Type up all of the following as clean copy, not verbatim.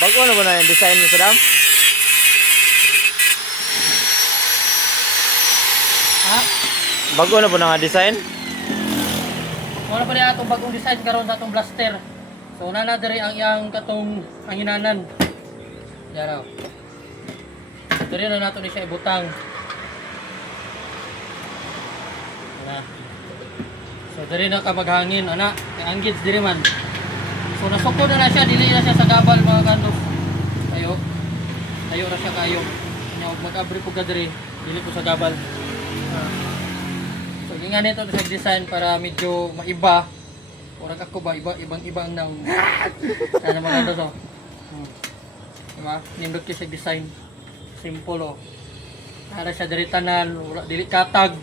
Bago na ba na yung design mo, Sadam? Ha? Bago na ba na nga design? Wala pa niya itong bagong design karon sa itong blaster. So nanadari ang iyang katong hanginanan. Yan o. Dari na nato ni siya ibutang. Yan. So dari na ka maghangin, ana. Ang gids diri man. So nasukto na siya, dili na siya sa gabal mga kandos. Tayo. Tayo ra siya kayo. Nya mag-abri po ka diri, dili po sa gabal. So nga nito sa design para medyo maiba. Orang ako ba ibang ang naon. Sana mga kandos oh. Diba? Nindot ko sa design. Simple oh. Para siya diri tanan, wala dili katag.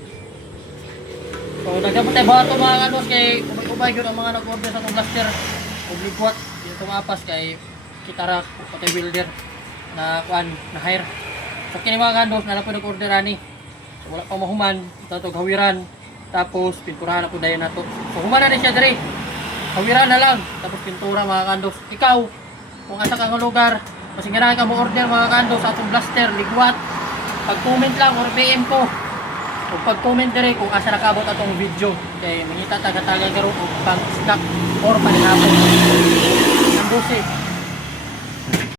So nagkamatay ba ito mga kandos kay ubay-ubay yun ang mga nag-order sa itong blaster. Oblikwat, dito tumapas kay Kitarak, pati builder na kuan, na hire. So kini mga kandos na po nag-order ani. So, wala pa mahuman, ito hawiran. Tapos pinturahan na po dayon nato. So human na rin siya diri. Hawiran na lang, tapos pintura mga kandos. Ikaw, kung asa ka ng lugar, kasi ganahan ka mo order mga kandos sa atong blaster, ligwat. Pag-comment lang or PM ko. O pag-comment dire kung asa nakabot atong video. Kay mangita taga-taga garo o pang-stock or paninapon. Ang 12.